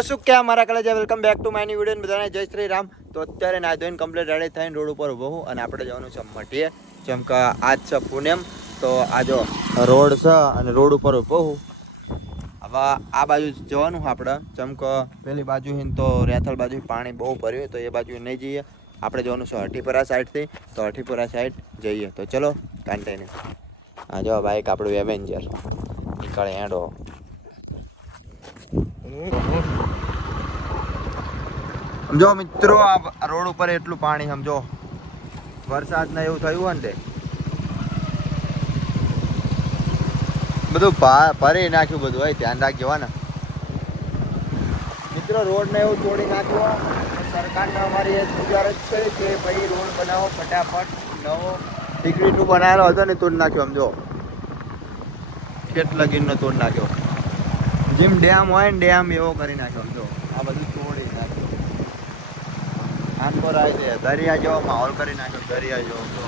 તો શું કે અમારા કલેજ welcome back to my new video બધાને જય શ્રી રામ. તો અત્યારે ના ધોઈને કમ્પ્લીટ રેડી થઈને રોડ ઉપર ઊભો હું અને આપણે જવાનું છે મટીએ. જેમ કે આજ છે પૂનમ, તો આ જો રોડ છે અને રોડ ઉપર ઊભો હું. હવે આ બાજુ જવાનું આપણે, જેમ કે પેલી બાજુ હિન તો રેથલ બાજુ પાણી બહુ ભર્યું, તો એ બાજુ નહીં જઈએ. આપણે જવાનું છે હઠીપરા સાઈડથી, તો હઠીપરા સાઈડ જઈએ. તો ચલો કન્ટિન્યુ. આ જો બાઈક આપણું એવેન્જર નીકળે એડો. સમજો મિત્રો, આ રોડ ઉપર એટલું પાણી, સમજો વરસાદ ને એવું થયું હોય ને તે બધું ભરી નાખ્યું બધું. હોય ધ્યાન રાખજો ને મિત્રો, રોડ ને એવું તોડી નાખ્યું. સરકારને અમારી એ ગુજારત છે કે ભાઈ રોડ બનાવો ફટાફટ. નવો ડિગ્રીનું બનાવેલો હતો ને તોડી નાખ્યો. સમજો કેટલા ગીરનો તોડી નાખ્યો. જેમ ડેમ હોય ને ડેમ એવો કરી નાખ્યો. સમજો આ બધું તોડી નાખ્યું. આમ તો રાય છે દરિયા જેવો માહોલ કરી નાખ્યો. દરિયા જેવો તો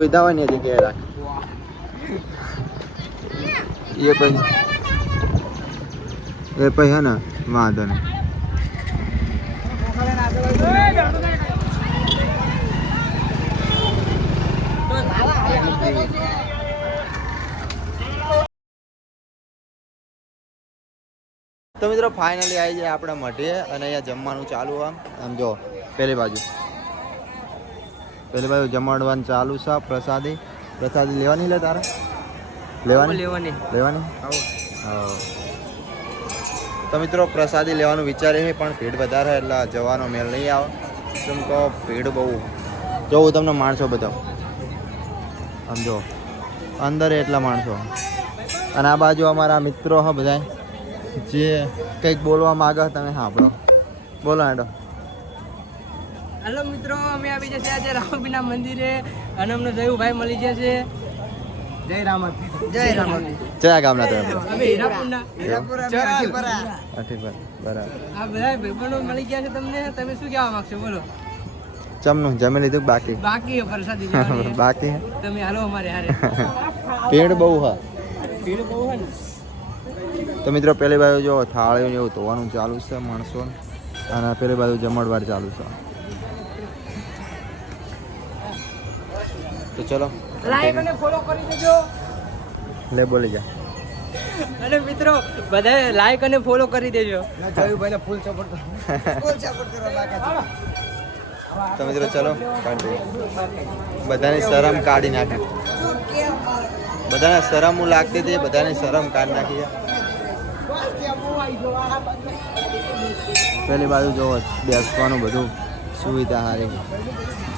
સુવિધા હોય ને એ જગ્યાએ રાખ. એ પછી હે ને વાંધો નહીં. તો મિત્રો ફાઇનલી આવી જાય આપણે મઢીએ અને અહીંયા જમવાનું ચાલુ. આમ જો પેલી બાજુ જમવાનું ચાલુ છે. પ્રસાદી લેવાની લે તારે લેવાની. તો મિત્રો પ્રસાદી લેવાનું વિચારે છે, પણ ભીડ વધારે એટલે જવાનો મેળ નહીં આવે. કેમ કે ભીડ બહુ. જોવું તમને માણસો બધા સમજો અંદર એટલા માણસો. અને આ બાજુ અમારા મિત્રો હા બધા જે કંઈક બોલવા માંગે તમે સાંભળો. બોલો હેડો. હેલો મિત્રો, અમે આવી જશે આજે રામપીના મંદિરે અને અમને જયુભાઈ મળી જશે. જય રામાપી. જય ગામના તમે અમે હીરાપુરના બરાબર. આ બધા ભાઈબંધો મળી ગયા છે તમને. તમે શું કહેવા માંગશો બોલો? ચમનું જમી લીધું? બાકી પ્રસાદી બાકી. તમે હાલો અમારે હારે. ભીડ બહુ હા. ભીડ બહુ હે ને. તો મિત્રો પેલી બાજુ જો થાળીઓ ને એવું ધોવાનું ચાલુ છે માણસો, અને પેલી બાજુ જમણવાર ચાલુ છે. તો ચલો લાઈક અને ફોલો કરી દેજો. લે બોલી જા. અને મિત્રો બધા લાઈક અને ફોલો કરી દેજો. જયુભાઈને ફૂલ સપોર્ટ કરો લાગે. તો મિત્રો ચલો બધાની શરમ કાઢી નાખી. બધાને શરમ લાગતી હતી, બધાની શરમ કાઢી નાખી. પેલી બાજુ જોવો બેસવાનું બધું સુવિધા સારી,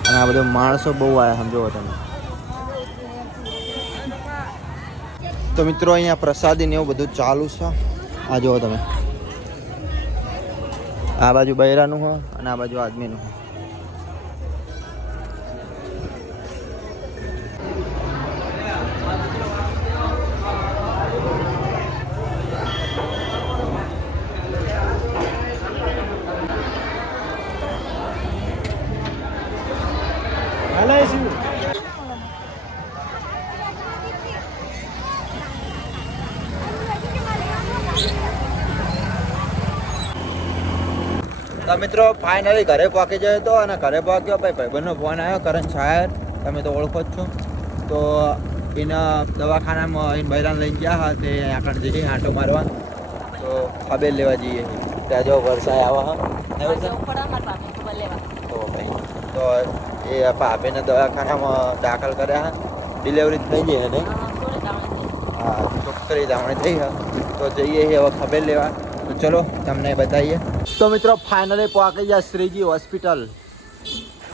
અને આ બધું માણસો બહુ આવ્યા સમજો તમે. તો મિત્રો અહીંયા પ્રસાદી ને એવું બધું ચાલુ છે. આ જુઓ તમે, આ બાજુ બૈરાનું હોય અને આ બાજુ આદમીનું હોય. તો મિત્રો ફાઇનલી ઘરે પહોંચી ગયો હતો, અને ઘરે પહોંચ્યો ભાઈ ભાઈબંધનો ફોન આવ્યો, કરણ શાયર, તમે તો ઓળખો જ છો. તો એના દવાખાનામાં એને બૈરાને લઈને ગયા હા, તે આગળ જઈએ આંટો મારવા. તો ખબર લેવા જઈએ. ત્યાં જો વરસાદ આવો હા તો ભાઈ, તો એ ભાભીને દવાખાનામાં દાખલ કર્યા. ડિલિવરી થઈ ગઈ ને? હા, છોકરી જામણે થઈ હા. તો જઈએ હવે ખબર લેવા. તો ચલો તમને બતાવીએ. તો મિત્રો ફાઇનલી પહોંચી ગયા શ્રીજી હોસ્પિટલ.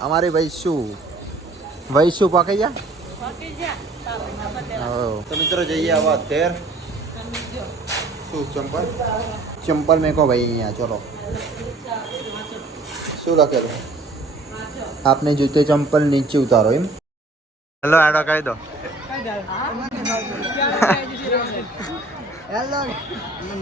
અમારી વૈશુ પહોંચી ગયા. તો મિત્રો જઈએ હવે અત્યારે. શું ચંપલ મેકો ભાઈ અહીંયા. ચલો શું લખેલું? આપને જૂતે ચંપલ નીચે ઉતારો એમ. હેલો એડો કહી દો. હેલો